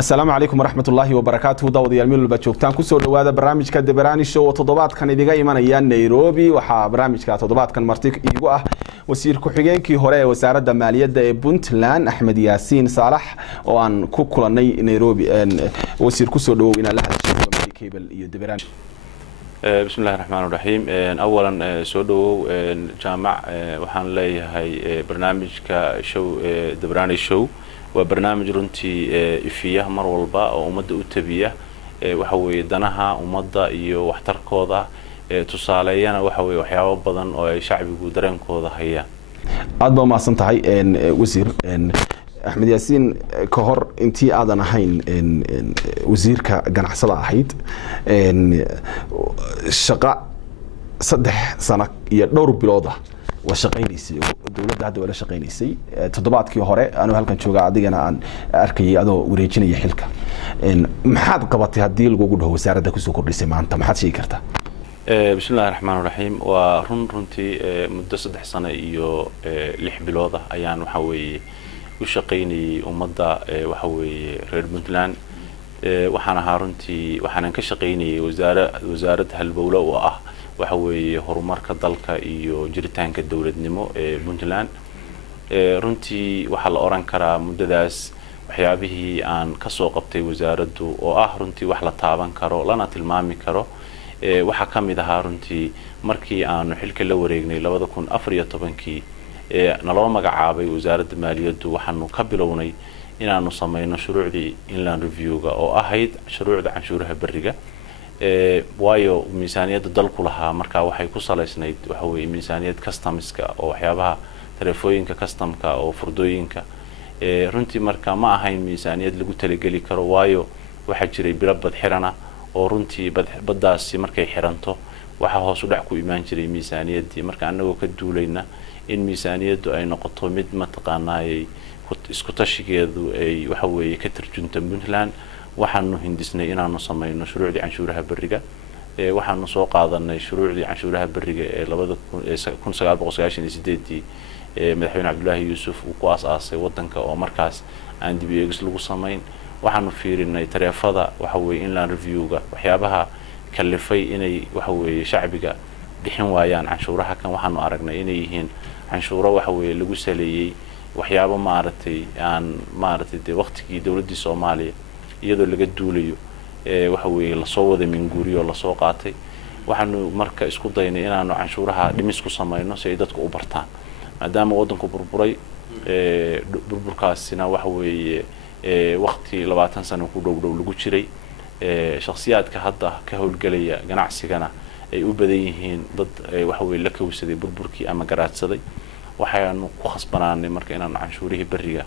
السلام عليكم ورحمة الله وبركاته. ضوضي الميل البجوكتان كسر هذا برنامج كدبراني شو وتضبط كان إذا جاي من أيام نيروبي برنامج كتضبط كان مرتك يجوه وسير كحجين كي هراء وزارة المالية ده بنتلان أحمد ياسين صالح وعن كوكولا نيروبي وسير كسر دو إن الله الشيء كيبل يدبراني. بسم الله الرحمن الرحيم. أولا سودو جامع وحن لي هاي برنامج كشو دبراني شو وبرنامج رنتي فيه مر والباء ومدة أتبية وحوي دناها ومدة إيو واحتر كوضة تصالينا وحوي وحياة بدن أو شعب جودرين كوضة هي. أضبط ما صنتهاي وزير أحمد ياسين كهر أنتي أذن هين وزير كجناح صلاح حيد شقاء صدح سنة يدور بلوضة وشقينيسي الدولة هذا ولا شقينيسي تضبط كي هراء أنا هلكن شو قاعد أنا عن أركي هذا وريجيني يحلك محاد قبضت هدي الجوجل هو سعر ده كسوق الرسم ما أنت محد شيء كرته. بسم الله الرحمن الرحيم. ورنتي مدة صدح سنة إيو لح بلوضة أيان وحوي وشقيني ومدة وحوي رير بنتلان وحنا هارنتي وحنا كشقيني وزارة هالبولة وحوي هرمارك ضلك إيو جريتان كدولة نمو بنتلان رنتي وحال أوران كرا مدداس وحيابه عن كسوق قبتي وزارته رنتي وحلا طابان كرو لنا تلمامي كرو وحكم إذا رنتي مركي عن حلك اللوريجني لو كون أفريقيا طبنكي نلو مقعابي وزارة المالية وحنو كبلوني إن نصمينا شروع دي إنلان ريفيوغا أو أهيد شروع دي عنشورها بريغا وايو ميزانية دلكو لها مركا وحي كوصاليسنيد وحوي ميزانية كاستامسكا أو حيابها تليفوينكا كاستامكا أو فردوينكا runtii marka ma ahayn miisaaniyad lagu talagali karo waayo waxa jiray bilabad xirana oo runtii baddaasi markay xiranto waxa hoos u dhac ku imaan jiray miisaaniyadii marka anagoo ka duulayna in miisaaniyadu ay noqoto mid mataqaanaay isku tashigeedu ay waxa weeye ka tarjunta Puntland waxaanu hindisnay inaanu sameeyno shuruucdii canshuuraha bariga waxaanu soo qaadanay shuruucdii canshuuraha bariga ee 1998 madaxweyne Cabdullaahi Yuusuf uu ku aasaasay wadanka oo markaas aan dib u eegis lagu sameyn waxaanu fiirinay tareefada waxa weeye inland reviewga waxyaabaha kalifay inay waxa weeye shacbiga bixin waayaan canshuuraha kan waxaanu aragnay inay yihiin canshuuro waxa weeye lagu saleeyay waxyaabo maaragtay waqtigii dawladda Soomaaliya iyadoo laga duulayo waxa weeye la soo wada minguuriyo la soo qaatay waxaanu marka isku daynay inaanu canshuuraha dhimis ku sameeyno si ay dadku u bartaan maadaama wadanku burburay burburkaasina waxa weeye waqti 20 sano ku dhow lagu jiray shakhsiyaadka hadda ka howlgalaya ganacsigana ay u badan yihiin dad waxa weeye la kawsaday burburkii ama garaadsaday waxaanu ku khasbanaanay marka inaan canshuurihii bariga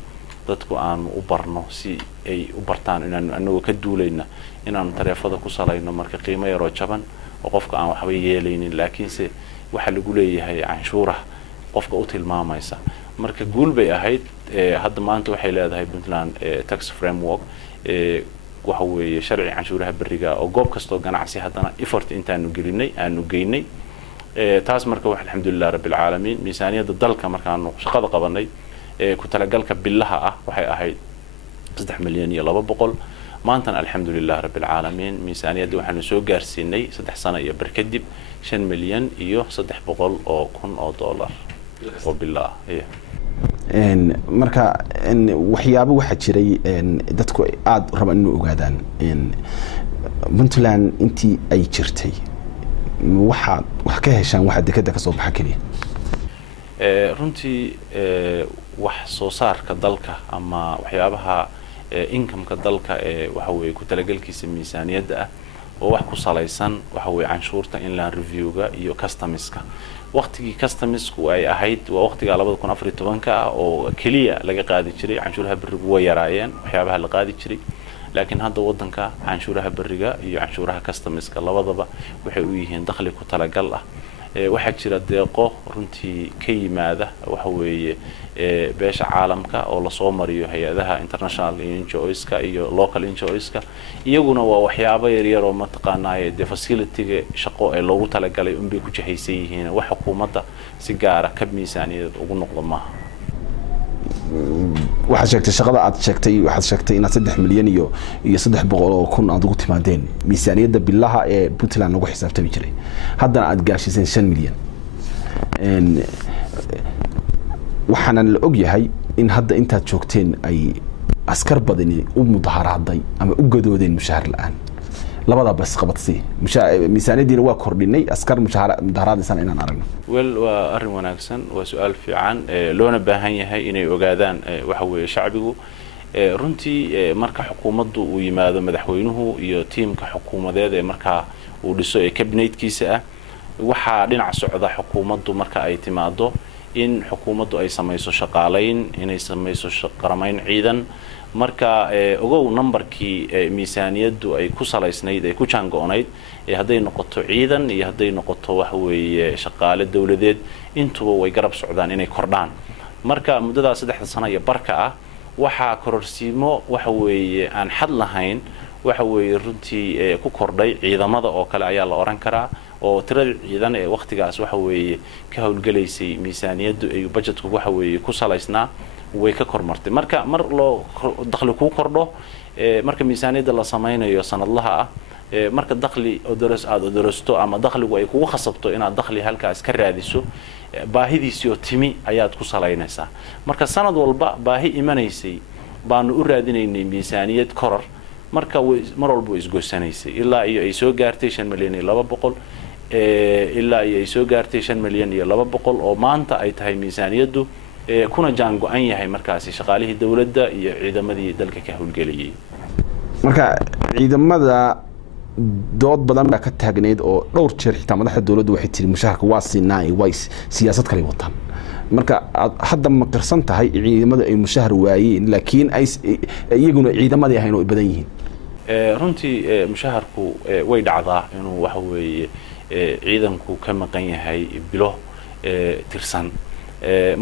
dadku aan u barno si ay u bartaan inaan anagu ka duulayna inaan tareefada ku salayno marka qiimo yar oo jaban oo qofka aan waxba yeelaynin laakiinse waxa lagu leeyahay canshuuraha qofka u tilmaamaysa marka guul bay ahayd hadda maanta waxay leedahay Puntland tax framework waxa weeye sharci canshuuraha bariga oo goob kasto ganacsi hadana effort intaanu gelinay aanu geynay taas marka wax alxamdulillah rabbil alamin miisaaniyada dalka markaanu shaqada qabanay ku talagalka billaha waxay ahayd 3 milyan iyo 200 maanta alxamdulillah rabbil alamin miisaaniyada waxaanu soo gaarsiinay 3 sano iyo bar kadib 5 milyan iyo 300 oo kun oo dollar وبالله إيه. marka waxyaabo waxa jiray dadku aad rabaan inuu ogaadaan Puntland intii ay jirtay wax ka heshaan waxa dekada ka soo baxa kaliya runtii wax soo saarka dalka ama waxyaabaha income-ka dalka waxa weeye ku talagalkiisa miisaaniyada oo wax ku salaysan waxa weeye canshuurta inland review-ga iyo customs-ka waqtigii customs-ku ay ahayd waa waqtiga 2014 oo kaliya laga qaadi jiray canshuuraha bariga way yaraayeen waxyaabaha la qaadi jiray laakiin hadda wadanka canshuuraha bariga iyo canshuuraha customs-ka labadaba waxay u yihiin dakhli ku talagal waxa jira deeqo runtii ka yimaada waxa weeye beesha caalamka oo la soo mariyo hay'adaha international NGOs-ka iyo local NGOs-ka iyaguna waa waxyaabo yar yar oo mataqaanaa de facility-ga shaqo ee loogu talagalay in bay ku jahaysan yihiin wax xukuumadda si gaar ah ka miisaaniyad ugu noqdo maaha waxaad sheegtay shaqada aad sheegtay waxaad sheegtay inaad 3 milyan iyo 300 kun aad ugu timaadeen miisaaniyadda billaha ee Puntland lagu xisaabtami jiray haddana aad gaashiseen 5 milyan waxaan la og yahay in hadda intaad joogteen ay askar badani u mudaharaaday ama u gadoodeen mushahar la'aan labada bas qabatay miisaaniyadiina waa kordhinay askar mudaharaadaysan inaan aragno waa arrin wanaagsan waa su'aal fiican loona baahan yahay inay ogaadaan waxa weeye shacbigu runtii marka xukuumaddu uu yimaado madaxweynuhu iyo tiimka xukuumadeed ee marka uu dhiso ee kabinetkiisa ah waxa dhinac socda xukuumaddu marka ay timaado in xukuumaddu ay samayso shaqaaleyn inay samayso qaramayn ciidan marka ogow numberkii miisaaniyaddu ay ku salaysnayd ay ku jaangoonayd hadday noqoto ciidan iyo hadday noqoto wax weeye shaqaale dawladeed intuba way garab socdaan inay kordhaan marka muddada 3 sano iyo barka ah waxa kororsiimo waxa weeye aan xad lahayn waxa weeye runtii ku kordhay ciidamada oo kale ayaa la oran karaa oo tirada ciidan ee waqtigaas waxa weeye ka howlgalaysay miisaaniyaddu ay budgetku waxa weeye ku salaysnaa way ka kormartay marka mar loo dakhli ku kordho marka miisaaniyadda la samaynayo sanadlaha ah marka dakhli aad odorosto ama dakhligu ay kugu khasabto inaad dakhli halkaas ka raadiso baahidiisii oo timi ayaad ku salaynaysaa marka sanad walba baahi imanaysay baanu u raadinaynay miisaaniyad koror marka mar walba isgoosanaysay ilaa iyo ay soo gaartay 5 milyan iyo 200 ilaa ay soo gaartay 5 milyan iyo 200 oo maanta ay tahay miisaaniyaddu kuna jaango'an yahay markaasi shaqaalihii dawladda iyo ciidamadii dalka ka howlgelayay marka ciidamada dood badan baa ka taagneed oo dhowr jeer xitaa madaxda dawladdu waxay tiri mushaharka waa siinaa way siyaasad kale wataan marka hadda ma qirsan tahay ciidamada ay mushahar waayeen laakiin ay iyaguna ciidamadii ahayn oo badan yihiin runtii mushaharku way dhacdaa inuu waxa weeye ciidanku ka maqan yahay bilo tirsan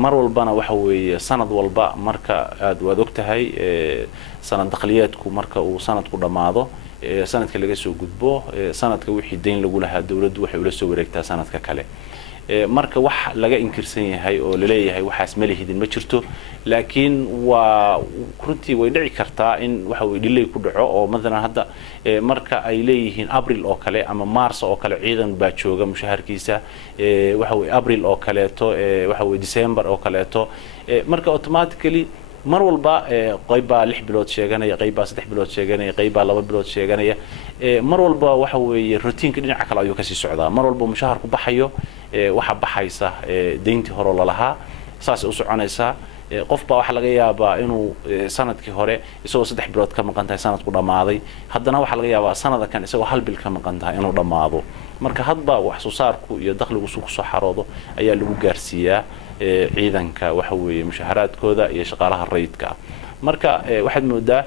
mar walbana waxa weeye sanad walba marka aad waad ogtahay sanad dakhliyeedku marka uu sanadku dhamaado sanadka laga soo gudbo sanadka wixii deyn lagu lahaa dawladdu waxay ula soo wareegtaa sanadka kale marka wax laga inkirsan yahay oo la leeyahay waxaas ma lihidin ma jirto laakiin waa runtii way dhici kartaa in waxa weeye dhilay ku dhaco oo مثلا hadda marka ay leeyihiin April oo kale ama Mars oo kale ciidan baa jooga mushaharkiisa waxa weeye April oo kaleeto waxa weeye December oo kaleeto marka automatically mar walba qayba 6 bilood sheeganaya qayba 3 bilood sheeganaya qayba 2 bilood sheeganaya mar walba waxa weeye routine dhinaca kale ayuu ka sii socdaa mar walba mushaharku baxayo waxa baxaysa deyntii hore la lahaa saas u soconaysa qofba waxa laga yaabaa inuu sanadkii hore isagoo 3 bilood ka maqan tahay sanadku dhamaaday haddana waxa laga yaabaa sanadkan isagoo 1 bil ka maqan tahay inuu dhamaado marka hadba wax soo saarku iyo dakhligu soo xaroodo ayaa lagu gaarsiiyaa ciidanka waxa weeye mushaharaadkooda iyo shaqaalaha rayidka marka waxaad moodaa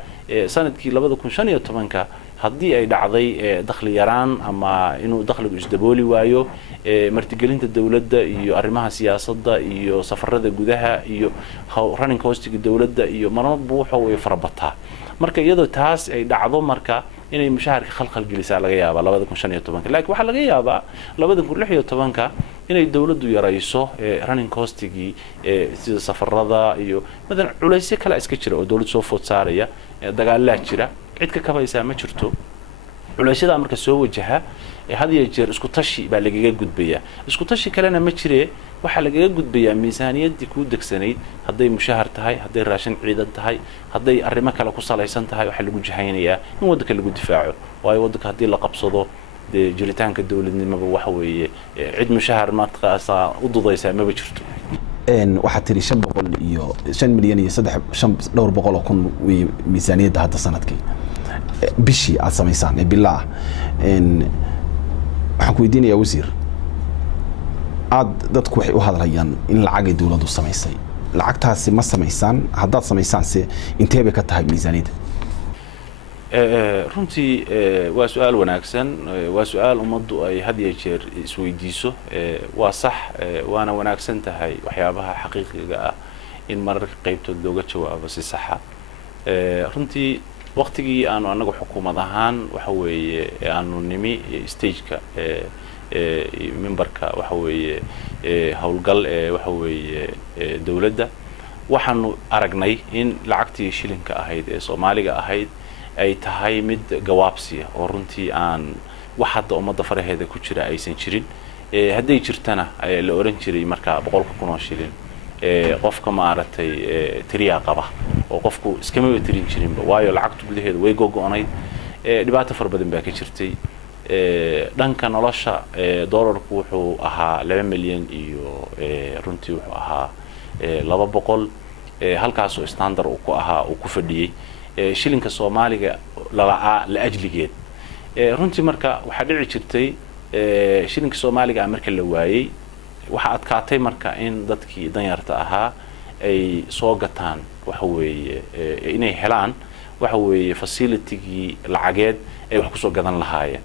sanadkii 2015 haddii ay dhacday dakhli yaraan ama inuu dakhligu isdabooli waayo martigelinta dawladda iyo arrimaha siyaasadda iyo safarada gudaha iyo running costiga dawladda iyo marnaba waxa way farabataa marka iyadoo taas ay dhacdo marka inay mushaharka khalkhal gelisaa laga yaabaa 2015 laakiin waxa laga yaabaa 2016 inay dawladdu yarayso running costigi sida safarada iyo madan culaysyo kale iska jira oo dawladdu soo food saaraya dagaalada jira cid ka kabaysaa ma jirto culeysyada marka soo wajaha hadiya jeer isku tashi baa lagaga gudbaya isku tashi kalena ma jire waxa lagaga gudbaya miisaaniyadii ku degsanayd haday mushahar tahay haday raashin ciidan tahay haday arrimo kale ku salaysan tahay waxa lagu jahaynayaa in waddanka lagu difaaco waayo waddanka hadii la qabsado jiritaanka dawladnimada waxa weeye cid mushahar ma taqaasa u dudaysa ma jirto waxa tiri 500 iyo 5 milyan iyo 300 kun miisaaniyadda hadda sanadkii bishii aad samaysaan bilaa waxaan ku weydiinayaa wasiir aad dadku waxay u hadlayaan in lacag ay dawladdu samaysay lacagtaasi ma samaysaan haddaad samaysaan se intee bay ka tahay miisaaniyadda runtii waa su'aal wanaagsan waa su'aal ummaddu ay had iyo jeer isweydiiso waa sax waana wanaagsan tahay waxyaabaha xaqiiqiga ah in mararka qaybtood looga jawaabo si sax ah runtii waqtigii aanu anagu xukuumad ahaan waxa weeye aanu nimi stage-ka memberka waxa weeye hawlgal waxa weeye dawladda waxaanu aragnay in lacagtii shilinka ahayd ee Soomaaliga ahayd ay tahay mid gawaabsiya oo runtii aan wax hadda ummadda faraheeda ku jira aysan jirin hadday jirtana la oran jiray marka 100,000 shilin qofka maaragtay tiriya qaba oo qofku iskama tirin jirin waayo lacagtu gudaheeda way go'onayd dhibaato far badan baa ka jirtay dhanka nolosha dollarku wuxuu ahaa 2 milyan iyo runtii wuxuu ahaa 200 halkaas oo standard uu ku ahaa uu ku fadhiyay shilinka Soomaaliga la ajligeed runtii marka waxa dhici jirtay shilinka Soomaaliga marka la waayay waxa adkaatay marka in dadkii danyarta ahaa ay soo gataan waxa weeye inay helaan waxa weeye facility-gii lacageed ay wax ku soo gadan lahaayeen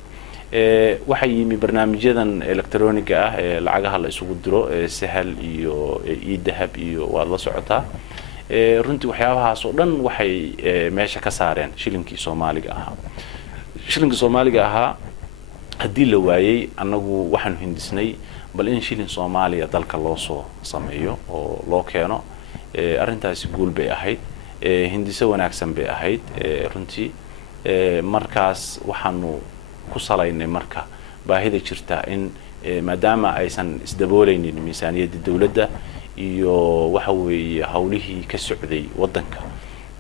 waxa yimi barnaamijyadan electronic ah lacagaha la isugu diro sahal iyo e-dahab iyo waa la socotaa runtii waxyaabahaas oo dhan waxay meesha ka saareen shilinkii Soomaaliga ahaa shilinka Soomaaliga ahaa hadii la waayay anagu waxaan hindisnay bal in shilin Soomaaliya dalka loo soo sameeyo oo loo keeno arintaasi guul bay ahayd hindise wanaagsan bay ahayd runtii markaas waxaanu ku salaynay marka baahida jirta in maadaama aysan isdabooleynin miisaaniyadda dawladda iyo waxa weeye hawlihii ka socday wadanka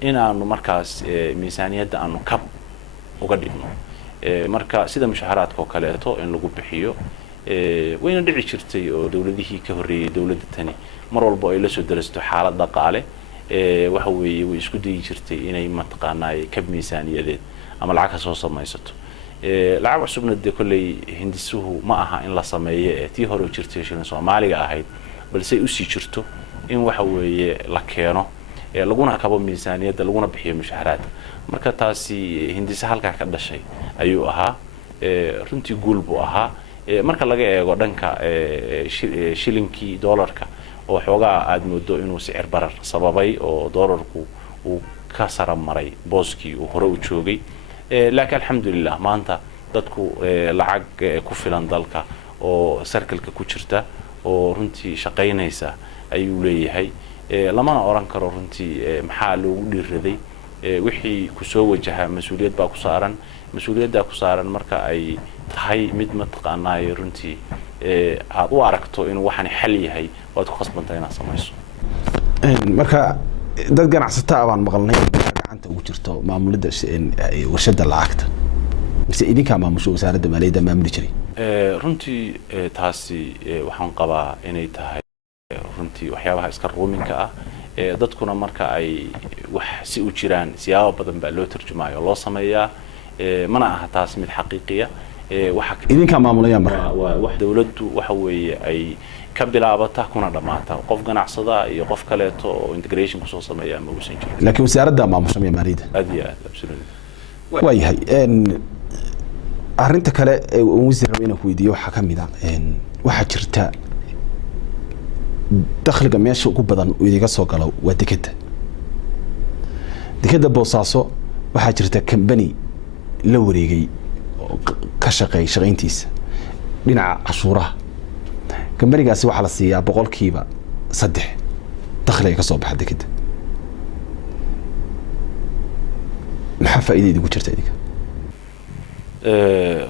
inaanu markaas miisaaniyadda aanu kab uga dhigno marka sida mushaharaadka kaleeto in lagu bixiyo wayna dhici jirtay oo dawladihii ka horeeyay dawladda tani mar walba ay la soo darasto xaalad dhaqaale waxa weeye way isku dayi jirtay inay mataqaanay kab miisaaniyadeed ama lacag soo samaysato lacag cusubna de kulay hindisuhu ma aha in la sameeyo tii hore jirtay shilin Soomaaliga ahayd balse u sii jirto in waxa weeye la keeno laguna kabo miisaaniyadda laguna bixiyo mushaharaad marka taasi hindisa halka ka dhashay ayuu ahaa runtii guul buu ahaa marka laga eego dhanka shilinkii dollarka oo xoogaa aad moodo inuu sicir barar sababay oo dollarku uu ka saramaray booskii uu hore u joogay laakiin alxamdulillah maanta dadku lacag ku filan dalka oo circle-ka ku jirta oo runtii shaqaynaysa ayuu leeyahay lamana oran karo runtii maxaa loogu dhiiraday wixii ku soo wajaha mas'uuliyad baa ku saaran mas'uuliyadda ku saaran marka ay tahay mid mataqaanay runtii aad u aragto inuu waxan xal yahay waad ku qasbantahay inaad samayso marka dad ganacsato baan maqalnay gacanta ugu jirto maamulada warshada lacagta mise idinka maamusho wasaaradda maaliyadda maamuli jiray runtii taasi waxaan qabaa inay tahay runtii waxyaabaha iska ruuminka ah dadkuna marka ay wax si u jiraan siyaabo badan baa loo tarjumayo loo sameeyaa mana aha taas mid xaqiiqiya waxa idinka maamulayaan marka wax dawladdu waxa weeye ay ka bilaabata kuna dhamaata qof ganacsada iyo qof kaleeto oo integration ku soo sameeya ma uusan jirin laakiin wasaaradda maamusha maaliyadda absolutely waayahay arinta kale ee wasiir rabay inaan ku weydiiyo waxa kamid ah waxa jirta dakhliga meesha ugu badan uu idiga soo galo waa dekada Boosaaso waxa jirta company la wareegay ka shaqayntiisa dhinaca cashuuraha company-gaasi waxa la siiyaa 3% dakhliga ka soo baxa dekada maxaa faa'iido ugu jirta idinka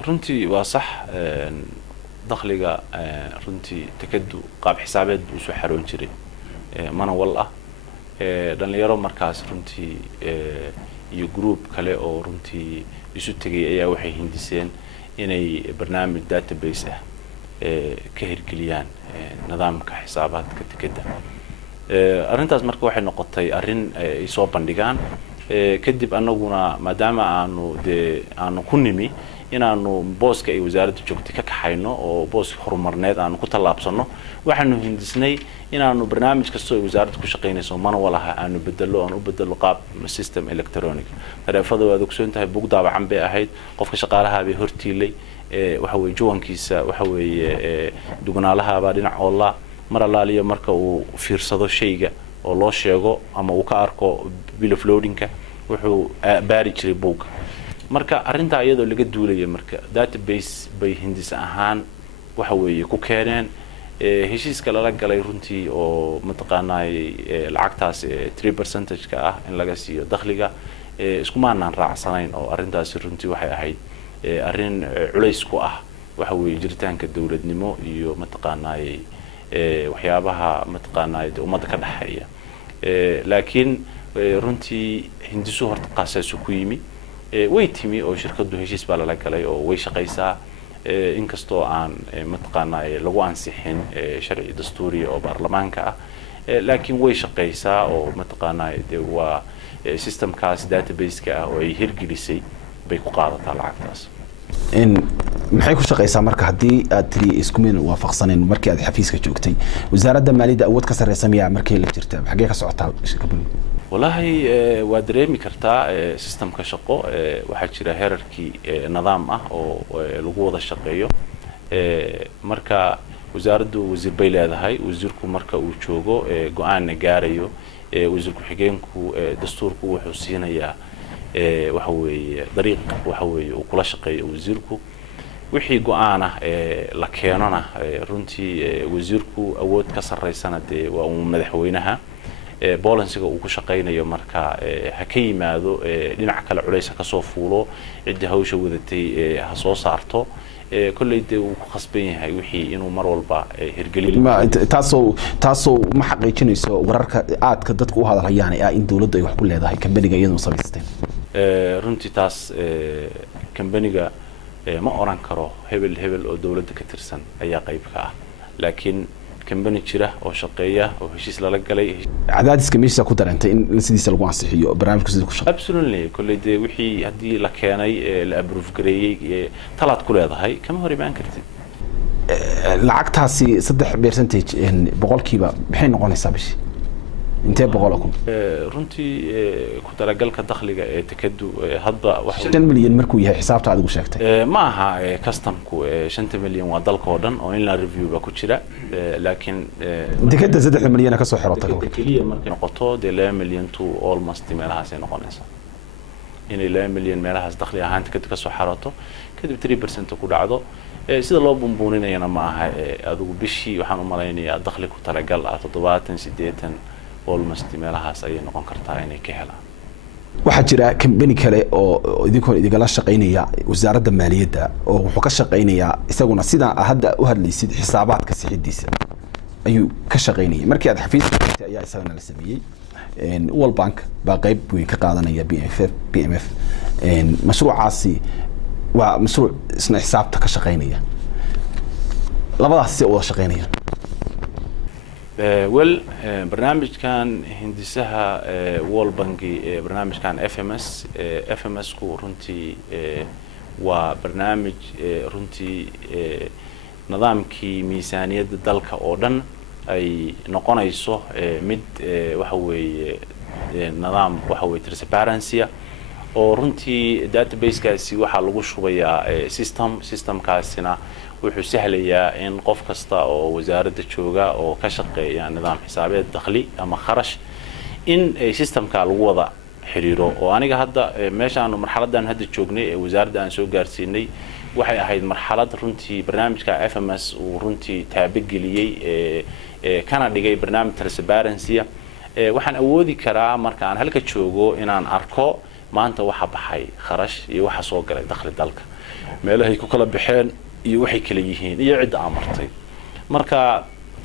runtii waa sax dakhliga runtii dekadu qaab xisaabeed buu soo xaroon jiray mana wal ah dhalinyaro markaas runtii iyo group kale oo runtii isu tagay ayaa waxay hindiseen inay barnaamij database ah ka hirgeliyaan nidaamka xisaabaadka dekada arintaas marka waxay noqotay arin ay soo bandhigaan kadib anaguna maadaama aanu ku nimi inaanu booska ay wasaaradda joogtay ka kaxayno oo boos horumarneed aanu ku talaabsano waxaanu hindisnay inaanu barnaamij kasta oo wasaaradda ku shaqeynayso manwalaha aanu bedelo qaab system electronic taleefada waad ogsoontahay bug daabacan bay ahayd qofka shaqaalaha bay hortiilay waxa weeye juwankiisa waxa weeye dugnaalaha baa dhinac oola mar alaaliyo marka uu fiirsado shayga oo loo sheego ama uu ka arko bill of loading-ka wuxuu baari jiray bug marka arinta iyadoo laga duulay marka database bay hindis ahaan waxa weeye ku keeneen heshiiska lala galay runtii oo mataqaanay lacagtaas 3% ka ah in laga siiyo dakhliga isku maanaan raacsanayn oo arintaas runtii waxay ahayd arin culays ku ah waxa weeye jiritaanka dawladnimo iyo mataqaanay waxyaabaha mataqaanay ummadda ka dhaxeeya laakiin runtii hindisu horta qaasaysu ku yimi way timi oo shirkadu heshiis baa lala galay oo way shaqaysaa inkastoo aan mataqaanay lagu ansixin sharci dastuuri oo baarlamaanka ah laakiin way shaqaysaa oo mataqaanay waa systemkaas database-ka ah oo ay hirgelisay bay ku qaadataa lacagtaas maxay ku shaqaysaa marka haddii aad tiri isku mid waafaqsaneen markii aad xafiiska joogtay wasaaradda maaliyadda awood ka sarreysa miyaa markii la jirta xagee ka socotaa wallahi waa dareemi kartaa systemka shaqo waxaa jira heerarkii nidaam ah oo lagu wada shaqeeyo marka wasaaraddu wasiir bay leedahay wasiirku marka uu joogo go'aanna gaarayo wasiir ku-xigeenku dastuurku wuxuu siinayaa waxa weeye dariiq waxa weeye uu kula shaqeeyo wasiirku wixii go'aan ah la keenana runtii wasiirku awood ka sarreysana dee waa uu madaxweynaha boolansiga uu ku shaqeynayo marka ha ka yimaado dhinac kale culays ka soo fuulo cidda hawsha wadatay ha soo saarto kulleeyda uu ku khasban yahay wixii inuu mar walba hirgeliyo taasoo ma xaqiijinayso wararka aadka dadku u hadlayaan in dawladdu ay wax ku leedahay kambaniga iyadoo samaysteen runtii taas kambaniga ma oran karo hebel oo dawladda ka tirsan ayaa qayb ka ah laakiin kambani jira oo shaqeeya oo heshiis lala galay cadaadiska meesha ku darantay in sidiisa lagu ansixiyo barnaamijku sidii ku shaqeeyo absolutely kulleeyda wixii hadii la keenay la approve gareeyay talaad ku leedahay kama hor imaan kartid lacagtaasi 3% boqolkiiba maxay noqonaysaa bishii intee boqol ku runtii ku talagalka dakhliga ee takadu hadba waxa 5 milyan markuu yahay xisaabta adigu sheegtay ma aha customku 5 milyan waa dalka oo dhan oo in la review ba ku jira laakiin dekada 3 milyan ka soo xirotay kaliya markay noqoto de 2 milyan to almost meelahaas ay noqonaysaa in 2 milyan meelahaas dakhli ahaan takada ka soo xaroto kadib 3% ku dhacdo sida loo bumbuuninayna ma aha adigu bishii waxaan u malaynayaa dakhli ku talagal ah 70 almost meelahaas ay noqon kartaa inay ka helaan waxa jira kambani kale oo idinkoon idinla shaqeynaya wasaaradda maaliyadda oo wuxuu ka shaqeynayaa isaguna sida hadda u hadlaysid xisaabaadka sixidiisa ayuu ka shaqeynayay markii aad xafiiska joogtay ayaa isagana la sameeyay World Bank baa qayb weyn ka qaadanaya BMF mashruucaasi waa mashruuc isna xisaabta ka shaqeynaya labadaas si wada shaqeynaya برنامج كان هندسها وول بنكي برنامج كان FMS كو رنتي وبرنامج رنتي نظام كي ميزانية دالك أودن أي نقونيسو مد وحوي نظام وحوي ترانسبيرنسي oo runtii database kaasi waxa lagu shubayaa system kaasina wuxuu sahlayaa in qof kasta oo wasaaradda jooga oo ka shaqeeya nidaam xisaabeed dakhli ama kharash in systemka lagu wada xiriiro oo aniga hadda meeshaan marxaladan hadda joognay ee wasaaradda aan soo gaarsiinay waxay ahayd marxalad runtii barnaamijka FMS uu runtii taabageliyay kana dhigay barnaamij transparency waxaan awoodi karaa marka aan halka joogo inaan arko maanta waxa baxay kharash iyo waxa soo galay dakhli dalka meelahay ku kala baxeen iyo waxay kala yihiin iyo cid amartay marka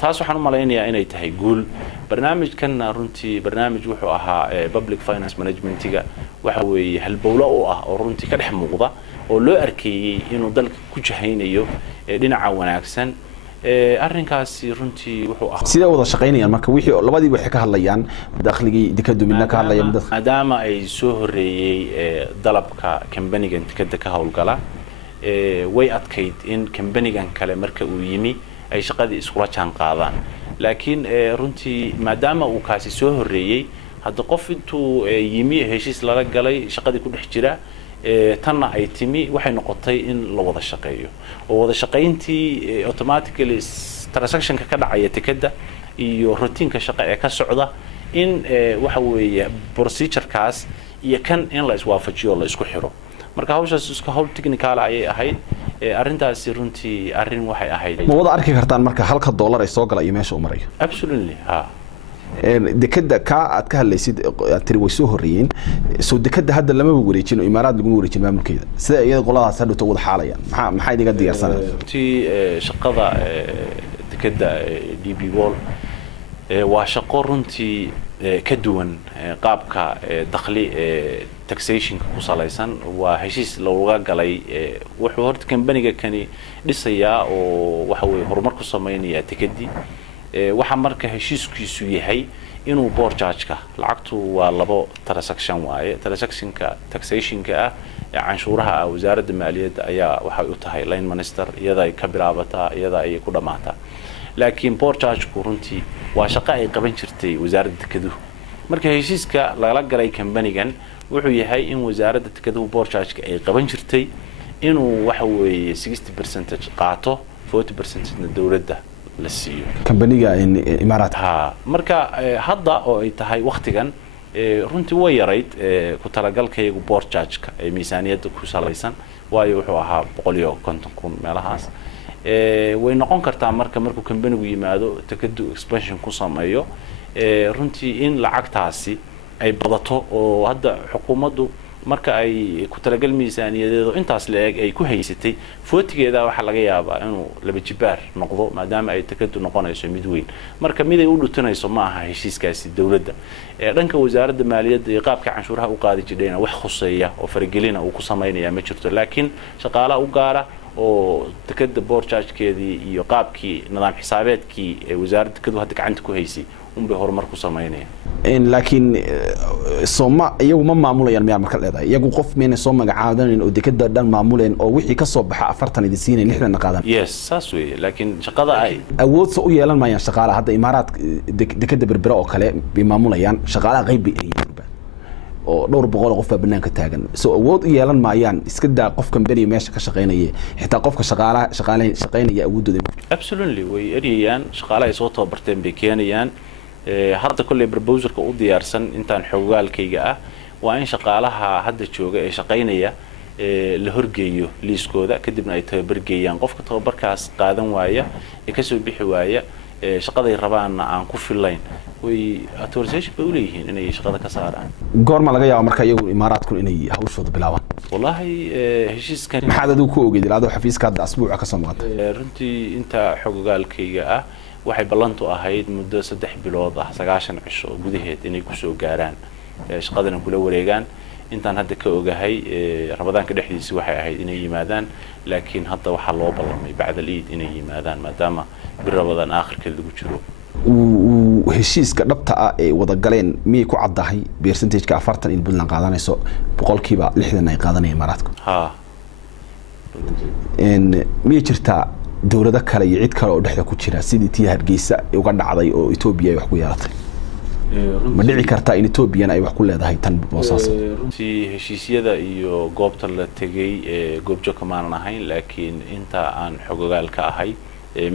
taas waxaan u malaynayaa inay tahay guul barnaamijkan runtii barnaamij wuxuu ahaa public finance managementiga waxa weeye halbowlo u ah oo runtii ka dhex muuqda oo loo arkeeyay inuu dalka ku jahaynayo dhinaca wanaagsan arrinkaasi runtii wuxuu ahaa sida wada shaqeynayaan marka wixii labadii waxay ka hadlayaan dakhligii dekadu midna ka hadlayaan maadaama ay soo horeeyay dalabka kambanigan dekada ka hawlgala way adkayd in kambanigan kale marka uu yimi ay shaqadii iskula jaan qaadaan laakiin runtii maadaama uu kaasi soo horeeyay hadda qof intuu yimi heshiis lala galay shaqadii ku dhex jira tanna ay timi waxay noqotay in la wada shaqeeyo oo wada shaqeyntii automatically transaction ka dhacaya tikada iyo routine-ka shaqo ee ka socda in waxa weeye procedure kaas iyo kan in la iswaafajiyo la isku xiro marka hawshaas isku hawl technical ay ahayd arrintaasi runtii arrin waxay ahayd ma wada arki kartaan marka halka dollar ay soo gala iyo meesha uu marayo absolutely ha dekada ka aad ka hadlaysid tiri way soo horeeyeen soo dekada hadda lama wareejin oo imaaraad lagu wareejin maamulkeeda sida iyada qoladaas hadda wada xaalayaan maxay idiga diyaarsanayaan runtii shaqada dekada DP World waa shaqo runtii ka duwan qaabka dakhli taxation ku salaysan waa heshiis looga galay wuxuu horta company-ga kani dhisayaa oo waxa weeye horumar ku sameynaya tikadi waxa marka heshiiskiisu yahay inuu board charge-ka lacagtu waa labo transaction waaye transactionka taxation-ka canshuuraha wasaaradda maaliyadda ayaa waxa uu tahay line minister iyada ay ka bilaabataa iyada ay ku dhamaataa laakiin board charge-ku runtii waa shaqo ay qaban jirtay wasaaradda tikaduhu marka heshiiska lala galay company-gan wuxuu yahay in wasaaradda tikaduhu board charge-ka ay qaban jirtay inuu waxa weeye 60% qaato 40% na dawladda la siiyo company-ga imaaraat marka hadda oo ay tahay waqtigan runtii way yarayd ku talagalkaygu board charge-ka ee miisaaniyadda ku salaysan waayo wuxuu ahaa 150,000 meelahaas way noqon kartaa markuu company-gu yimaado tikadu expansion ku sameeyo runtii in lacagtaasi ay badato oo hadda xukuumaddu marka ay ku talagal miisaaniyadeedu intaas leeg ay ku haysatay footigeeda waxa laga yaabaa inuu laba jibaar noqdo maadaama ay tikadu noqonayso mid weyn marka mid ay u dhutanayso ma aha heshiiskaasi dawladda dhanka wasaaradda maaliyadda iyo qaabka canshuuraha u qaadi jirayna wax khuseeya oo faragelina uu ku sameynaya ma jirto laakiin shaqaalaha u gaara oo tikada board charge-keedii iyo qaabkii nidaam xisaabeedkii ee wasaaradda tikadu hadda gacanta ku haysay bay horumar ku sameynayaan laakiin Soma iyagu ma maamulayaan miyaa marka leedahay iyagu qof meena soo magacaadan oo dekada dhan maamuleen oo wixii ka soo baxa 40 idisiinay 60 qaadan yes saas weeye laakiin shaqada ay awood soo u yeelan maayaan shaqaalaha hadda imaaraad dekada berbera oo kale bay maamulayaan shaqaalaha qayb ay yihiin oo dhowr boqol qof baa banaanka taagan soo awood u yeelan maayaan iska daa qof company meesha ka shaqeynaya xitaa qofka shaqeynaya awoodooda absolutely way eriyaan shaqaalaha ay soo tababarteen bay keenayaan hadda kulli proposalka u diyaarsan intaan xogaalkayga waa in shaqaalaha hadda jooga ee shaqeynaya la horgeeyo liiskooda kadibna ay tababar geeyaan qofka tababarkaas qaadan waaya ee ka soo bixi waaya shaqaday rabaanna aan ku filayn way authorization bay u leeyihiin inay shaqada ka saaraan goorma laga yaabo marka iyagu imaaraadku inay hawshooda bilaabaan wallahi heshiiskan maxaad adigu ku ogeyd ilaado xafiiska hadda asbuuca ka soo muuqata runtii inta xogaalkayga waxay ballantu ahayd muddo 3 bilood 90 cisho gudaheed inay ku soo gaaraan shaqadana kula wareegaan intaan hadda ka ogahay Ramadaanka dhexdiisa waxay ahayd inay yimaadaan laakiin hadda waxa loo ballamay bacda Eid inay yimaadaan maadaama Ramadaan aakhirkeeda lagu jiro heshiiska dhabta ah ee wada galeen miyay ku caddahay percentage-ka 40 in Puntland qaadanayso boqolkiiba 60 ay qaadanayaan imaaraadku miyay jirtaa dawlado kale iyo cid kale oo dhexda ku jira sidii tii Hargeysa uga dhacday oo Ethiopia ay wax ku yeelatay ma dhici kartaa in Ethiopia ay wax ku leedahay tan boosaas runtii heshiisyada iyo goobta la tagay goobjo kamaan ahayn laakiin inta aan xogogaal ka ahay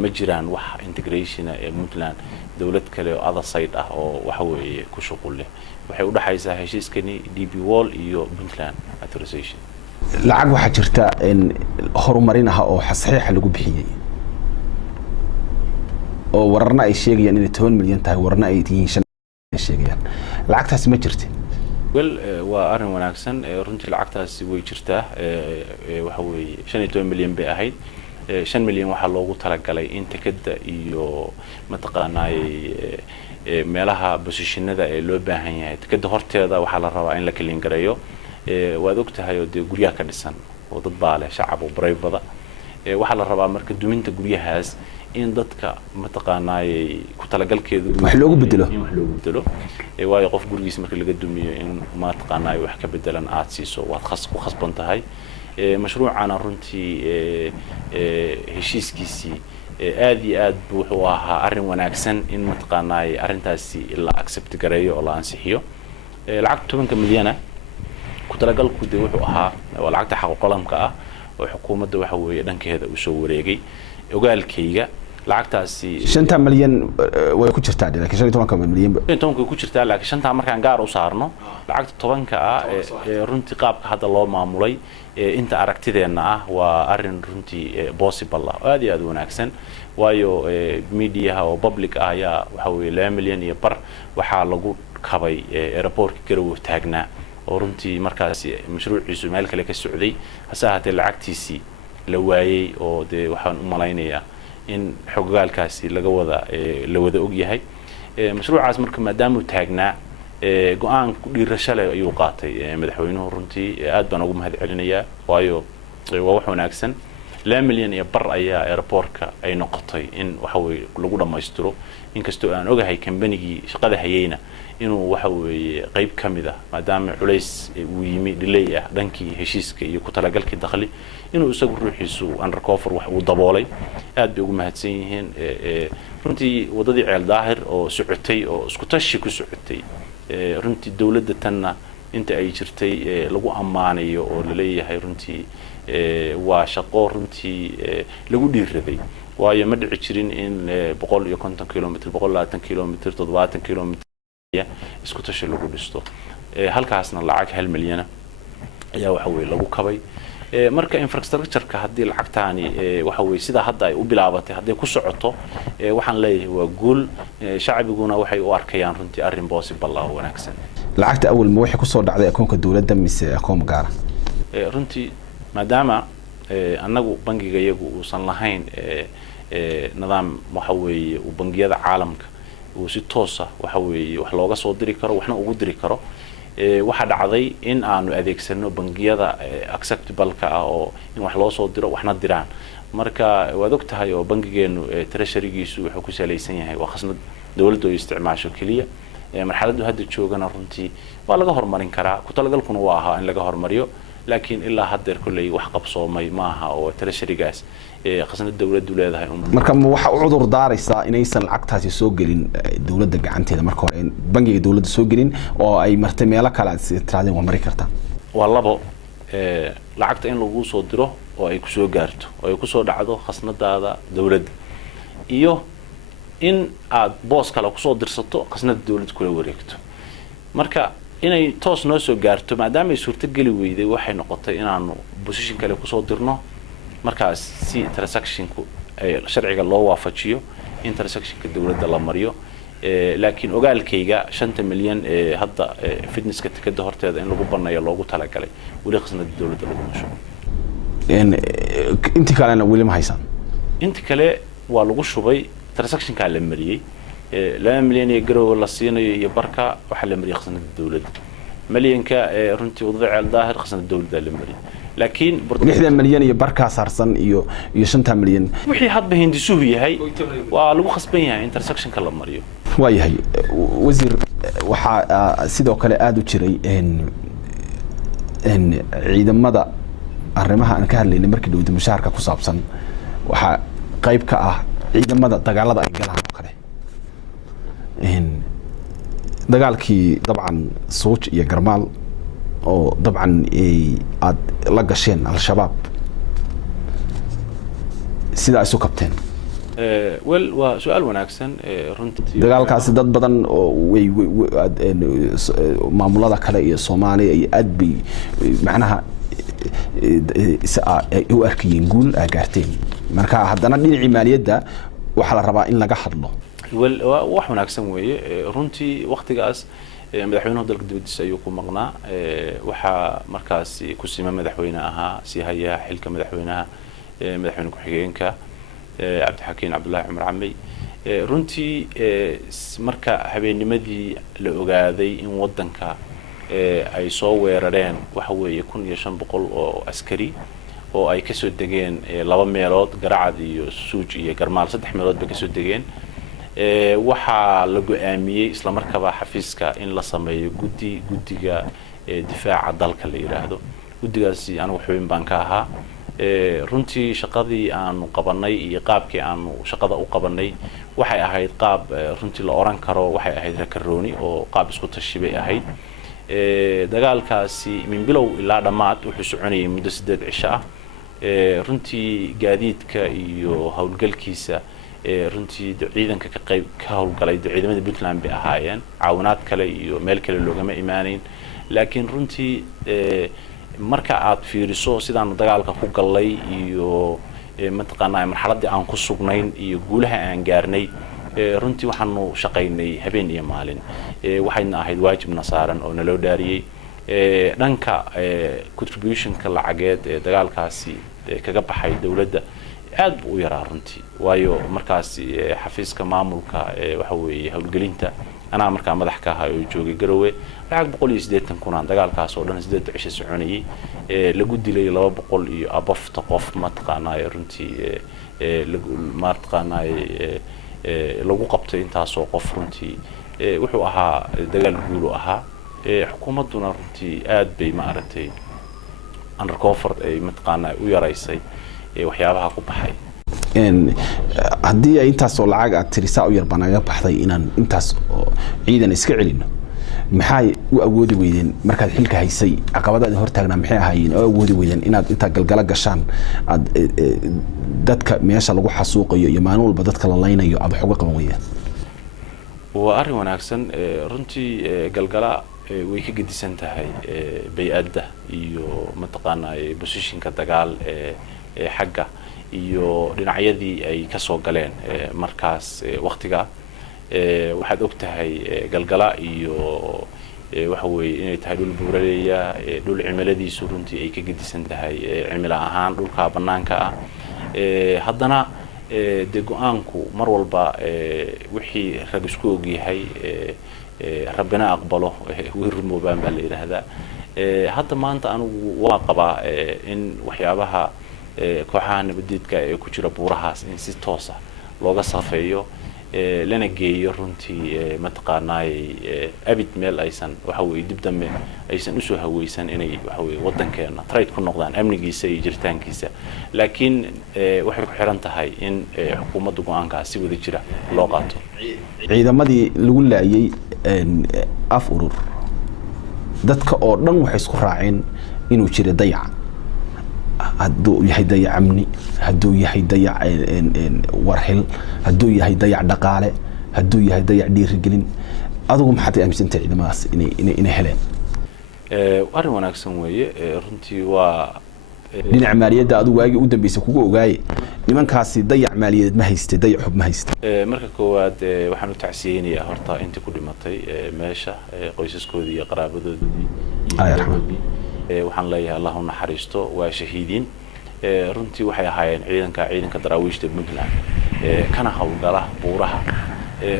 ma jiraan wax integration ee Puntland dawlad kale oo other side ah oo waxa weeye ku shuqul leh waxay u dhaxaysaa heshiiskani DP World iyo Puntland authorization lacag waxa jirta in horumarinaha oo saxiix lagu bixiyay oo wararna ay sheegayaan in 10 milyan tahay wararna ay yihiin 5 sheegayaan lacagtaas ma jirtay waa arin wanaagsan runtii lacagtaasi way jirtaa waxa weeye 15 milyan bay ahayd 5 milyan waxa loogu talagalay in tikada iyo mataqaanay meelaha positionada ee loo baahan yahay tikada horteeda waxa la rabaa in la kalin gareeyo waad ogtahay oo guryaha ka dhisan oo dad baa leh shacab oo bareybada waxa la rabaa marka duminta guryahaas in dadka mataqaanay ku talagalkeedu wax loogu bedelo waayo qof gurigiisa marka laga dumiyo in mataqaanay wax ka bedelan aad siiso waad khasban tahay mashruucana runtii heshiiskiisii aad iyo aad wuxuu ahaa arin wanaagsan in mataqaanay arintaasi la accept gareeyo oo la ansixiyo lacag 10 milyan ku talagalku wuxuu ahaa lacagta xaq qalamka oo xukuumadda waxa weeye dhankeeda u soo wareegay ogaalkayga lacagtaasi 5 milyan way ku jirtaa laakiin 15 milyan 15 ku jirtaa laakiin shanta markaan gaar u saarno lacagta 10ka ah runtii qaabka hadda loo maamulay inta aragtideena ah waa arin runtii possible ah aad iyo aad wanaagsan waayo media oo public ah ayaa waxa weeye 2 milyan iyo bar waxa lagu kabay airport Garowe taagnaa oo runtii markaas mashruuciisu meel kale ka socday hase ahaatee lacagtiisii la waayay oo waxaan u malaynayaa in xogaalkaasi la wada og yahay mashruucaas marka maadaama uu taagnaa go'aan ku dhiirasho leh ayuu qaatay madaxweynuhu runtii aad baan ugu mahad celinayaa waayo waa wax wanaagsan 2 milyan iyo bar ayaa airportka ay noqotay in waxa weeye lagu dhameystiro inkastoo aan ogahay kambanigii shaqada hayayna inuu waxa weeye qayb kamid ah maadaama culays uu yimi delay ah dhankii heshiiska iyo ku talagalkii dakhli inuu isagu ruuxiisu undercover wax uu daboolay aad bay ugu mahadsan yihiin runtii wadadii ceel daahir oo socotay oo isku tashi ku socotay runtii dawladda tanna inta ay jirtay lagu ammaanayo oo la leeyahay runtii waa shaqo runtii lagu dhiiraday waayo ma dhici jirin in 150 kilomitir 120 kilomitir 70 kilomitir isku tashi lagu dhisto halkaasna lacag 1 milyan ayaa waxa weeye lagu kabay marka infrastructure-ka hadii lacagtaani waxa weeye sida hadda ay u bilaabatay hadii ku socoto waxaan leeyahay waa guul shacabiguna waxay u arkayaan runtii arrin possible ah wanaagsan lacagta awal ma waxay ku soo dhacday akoonka dawladda mise akoon gaar runtii maadaama annagu bangiga iyagu uusan lahayn nidaam waxa weeye u bangiyada caalamka uu si toos ah waxa weeye wax looga soo diri karo waxna ugu diri karo waxa dhacday in aanu adeegsano bangiyada acceptable-ka ah oo in wax loo soo diro waxna diraan marka waad ogtahay oo bangigeenu treasury-giisu wuxuu ku saleysan yahay waa khasnad dawladdu ay isticmaasho kaliya marxaladdu hadda joogana runtii waa laga hormarin karaa ku talagalkuna waa ahaa in laga hormariyo laakiin ilaa hadda kulay wax qabsoomay maaha oo treasury-gaas khasnad dawladdu leedahay marka waxa u cudur daaraysaa inaysan lacagtaasi soo gelin dawladda gacanteeda marka hore bangiga dawladda soo gelin oo ay martay meelo kale tiraadeen waa mari kartaa waa labo lacagta in lagu soo diro oo ay ku soo gaarto oo ay ku soo dhacdo khasnadaada dawladda iyo in aad boos kale ku soo dirsato khasnada dawladda kula wareegto marka inay toos noo soo gaarto maadaama ay suurta gali weyday waxay noqotay inaanu position kale ku soo dirno markaas si transaction-ku sharciga loo waafajiyo in transaction-ka dawladda la mariyo laakiin ogaalkayga 5 milyan hadda fitness-ka tikada horteeda in lagu banayo loogu talagalay wali khasnada dawladda lagu nasho intii kalena wali ma haysan intii kale waa lagu shubay transaction-ka la mariyay 2 milyan ee Garowe la siinayo iyo barka waxa la mariyay khasnada dawladda milyanka runtii wadada ceel daahir khasnada dawladda la mariyay laakiin 6 milyan iyo barka saarsan iyo 5 milyan wixii hadba hindisuhu yahay waa lagu khasban yahay in transaction-ka la mariyo waayahay wasiir waxa sidoo kale aad u jiray ciidamada arrimaha aan ka hadlaynay markii dawladda mushaharka ku saabsan waxa qayb ka ah ciidamada dagaalada ay galaan oo kale dagaalkii dabcan Suuj iyo Garmaal oo dabcan aad la gasheen al-shabaab sida ay soo kabteen wel waa su'aal wanaagsan runtii dagaalkaasi dad badan oo way maamulada kale iyo Soomaaliya ay aad bay macnaha u arkayeen guul gaarteen marka haddana dhinacii maaliyadda waxa la rabaa in laga hadlo wel wax wanaagsan weeye runtii waqtigaas madaxweynaha dalka dibadiisa ayuu ku maqnaa waxa markaas ku sima madaxweyne ahaa si haya xilka madaxweynaha madaxweyne ku-xigeenka Cabdixakiin Cabdullaahi Cumar Camey runtii marka habeennimadii la ogaaday in wadanka ay soo weerareen waxa weeye 1500 oo askari oo ay ka soo degeen laba meelood Garacad iyo Suuj iyo Garmaal 3 meelood bay ka soo degeen waxa la go'aamiyay isla markaba xafiiska in la sameeyo guddiga difaaca dalka la yiraahdo guddigaasi anigu xubin baan ka ahaa runtii shaqadii aanu qabanay iyo qaabkii aanu shaqada u qabanay waxay ahayd qaab runtii la oran karo waxay ahayd rakarooni oo qaab isku tashibay ahayd dagaalkaasi min bilow ilaa dhamaad wuxuu soconayay muddo 8 cisho ah runtii gaadiidka iyo hawlgalkiisa runtii ciidanka ka howlgalay ciidamada Puntland bay ahaayeen caawinaad kale iyo meel kale loogama imaanayn laakiin runtii marka aad fiiriso sidaan dagaalka ku galay iyo mataqaanaa marxaladii aan ku sugnayn iyo guulaha aan gaarnay runtii waxaanu shaqaynay habeen iyo maalin waxayna ahayd waajibna saaran oo naloo dhaariyay dhanka contributionka lacageed ee dagaalkaasi kaga baxay dawladda aad buu u yaraa runtii waayo markaas xafiiska maamulka waxa weeye howlgelinta أنا أمريكا مدح كها يجوجي جروي لعق بقول يسديت كونان دجال كاس ودنا سديت عشة سعوني لجود لي لو بقول أبف تقف ما تقانا يرنتي ما تقانا لو قبت أنت سوق فرنتي وحوها دجال يقولوا أها حكومة دون رنتي آد بمعرتي أنا كوفر ما تقانا ويا رئيسي وحيابها قبحي إن هدي أنتاس والعاق الترساء ويربنا يبحثي إن أنتاس عيدا إسكعلنا محاي وأودي ويدين مركز حلك هيسي عقبات هرتاجنا محاي هاين أودي ويدين إن أنت قلقلق قشان دتك ماشى لقوا حسوق يمانول بدتك للينا يعب حقوق قوية وأري وناكسن رنتي قلقلا ويك قد سنتهاي بيأده يو متقانا بوسيشن كدقال حقه iyo dhinacyadii ay ka soo galeen markaas waqtiga waxaad og tahay galgala iyo waxa weeye inay tahay dhul buuraleeya dhul cimiladiisu runtii ay ka gedisan tahay cimilo ahaan dhulka banaanka ah haddana de go'aanku mar walba wixii rag isku og yahay rabbina aqbalo wiirmoobaan baa la yiraahdaa hadda maanta anigu waa qabaa in waxyaabaha kooxaha nabadgeedka ee ku jira buurahaas in si toos ah looga safeeyo lana geeyo runtii mataqaanaay abid meel aysan waxa weeye dib dambe aysan u soo haweysan inay waxa weeye wadankeena trade ku noqdaan amnigiisa iyo jiritaankiisa laakiin waxay ku xiran tahay in xukuumaddu go'aankaas si wada jira loo qaato ciidamadii lagu laayay af urur dadka oo dhan waxay isku raaceen inuu jiro dayac هدو يهي ضيع عمني هدو يهي ضيع ورحل هدو يهي ضيع دقالة هدو يهي ضيع دير رجلين أدوهم حتى أمس أنت إذا ما إني هلين وأنا وناكسن ويا رنتي و لين عملية ده أدو واجي قدام بيسكوكو وجاي لمن كاسي ضيع عملية ما هيست ضيع حب ما هيست مركز كواد وحنو تعسيني هرتا أنت كل مطي ماشى قيس كودي قرابة دي waxaan leeyahay Allahu naxariisto waa shahiidin runtii waxay ahaayeen ciidanka daraawiishta Puntland kana hawlgala buuraha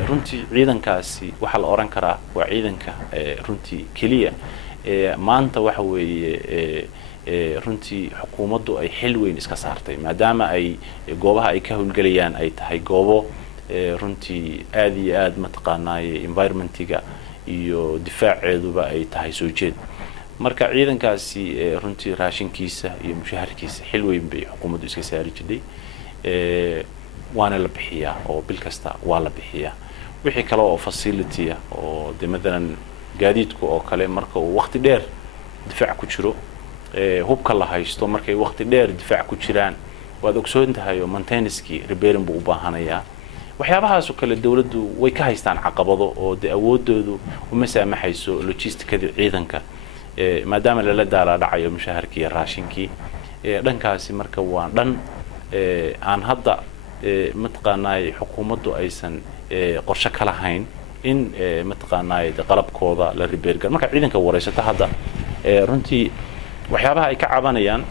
runtii ciidankaasi waxa la oran karaa waa ciidanka runtii kaliya maanta waxa weeye runtii xukuumaddu ay xil weyn iska saartay maadaama ay goobaha ay ka hawlgalayaan ay tahay goobo runtii aad iyo aad mataqaanaay environmentiga iyo difaaceeduba ay tahay soo jeed marka ciidankaasi runtii raashinkiisa iyo mushaharkiisa xil weyn bay xukuumaddu iska saari jiray waana la bixiyaa oo bil kasta waa la bixiyaa wixii kale oo facility oo demadan gaadiidku oo kale marka uu waqti dheer difaac ku jiro hubka la haysto markay waqti dheer difaac ku jiraan waad ogsoon tahay oo maintenance-kii repairing buu u baahanayaa waxyaabahaas oo kale dawladdu way ka haystaan caqabado oo awoodoodu uma saamaxayso logisticada ciidanka maadaama la daala dhacayo mushaharkii raashinkii dhankaasi marka waa dhan aan hadda mataqaanaay xukuumaddu aysan qorshe kala hayn in mataqaanaay qalabkooda la repair gar marka ciidanka wareysata hadda runtii waxyaabaha ay ka cabanayaan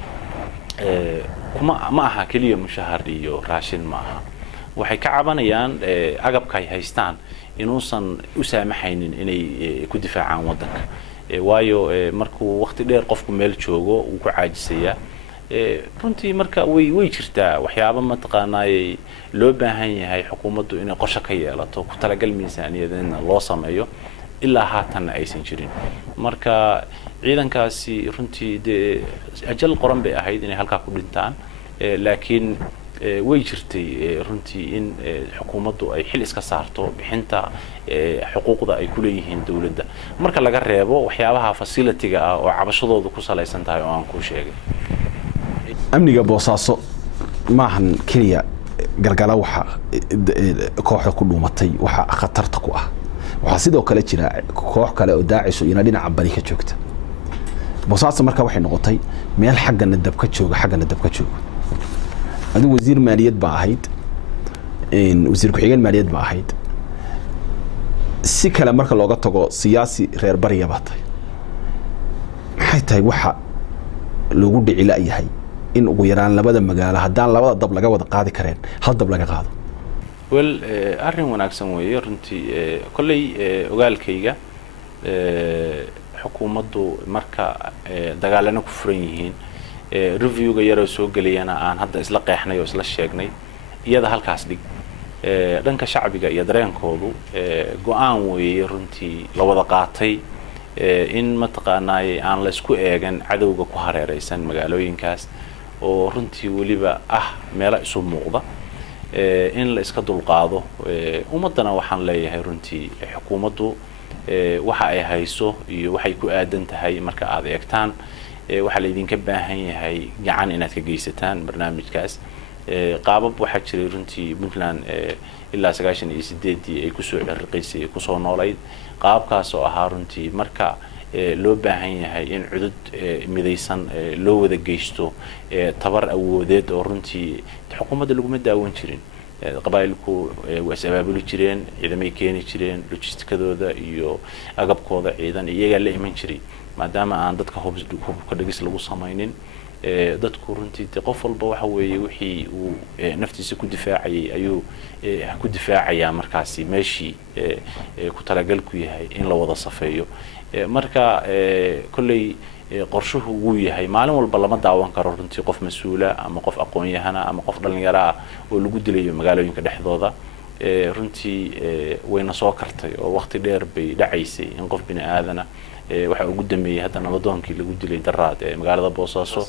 kuma ma aha kaliya mushahar iyo raashin ma aha waxay ka cabanayaan agabka ay haystaan inuusan u saamaxaynin inay ku difaacaan wadanka waayo markuu waqti dheer qofku meel joogo uu ku caajisaya runtii marka way jirtaa waxyaabo mataqaanaay loo baahan yahay xukuumaddu inay qorshe ka yeelato ku talagal miisaaniyadna loo sameeyo ilaa haatan aysan jirin marka ciidankaasi runtii ajal qoran bay ahayd inay halka ku dhintaan laakiin way jirtay runtii in xukuumaddu ay xil iska saarto bixinta xuquuqda ay ku leeyihiin dawladda marka laga reebo waxyaabaha facility-ga ah oo cabashadoodu ku salaysan tahay oo aan ku sheegay amniga boosaaso maahan kaliya galgala waxa kooxda ku dhuumatay waxa khatarta ku ah waxa sidoo kale jira koox kale oo daacish ina dhinaca bari ka joogta boosaaso marka waxay noqotay meel xaggana dab ka jooga adigu wasiir maaliyad baa ahayd wasiir ku-xigeen maaliyad baa ahayd si kale marka looga tago siyaasi reer bariga baa tahay maxay tahay waxa loogu dhici la yahay in ugu yaraan labada magaalo haddaan labada dab laga wada qaadi kareen hal dab laga qaado arrin wanaagsan weeye runtii kolley ogaalkayga xukuumaddu marka dagaalana ku furan yihiin reviewga yaroo soo geliyana aan hadda isla qeexnay oo isla sheegnay iyada halkaas dhig dhanka shacbiga iyo dareenkoodu go'aan weeye runtii la wada qaatay in mataqaanaa aan la isku eegan cadowga ku hareeraysan magaalooyinkaas oo runtii weliba meelo isu muuqda in la iska dulqaado ummadana waxaan leeyahay runtii xukuumaddu waxa ay hayso iyo waxay ku aadan tahay marka aad eegtaan waxa la idinka baahan yahay gacan inaad ka geysataan barnaamijkaas qaabab waxaa jiray runtii Puntland ilaa 98 ay ku soo cirqaysay ku soo noolayd qaabkaas oo ahaa runtii marka loo baahan yahay in cudud midaysan loo wada geysto tabar awoodeed oo runtii xukuumadda lagu ma daawan jirin qabaa'ilku way sabaabuli jireen ciidamay keeni jireen logistikadooda iyo agabkooda ciidan iyaga la iman jiray maadaama aan dadka hubka dhigis lagu samaynin dadku runtii qof walba waxa weeye wixii uu naftiisa ku difaacayay ayuu ku difaacayaa markaasi meeshii ku talagal ku yahay in la wada safeeyo marka kulley qorshuhu wuu yahay maalin walba lama daawan karo runtii qof mas'uula ama qof aqoon-yahana ama qof dhalinyaro ah oo lagu dilayo magaalooyinka dhexdooda runtii wayna soo kartay oo waqti dheer bay dhacaysay in qof bini aadana waxa ugu dambeeyay hadda nabadoonkii lagu dilay daraad magaalada Boosaaso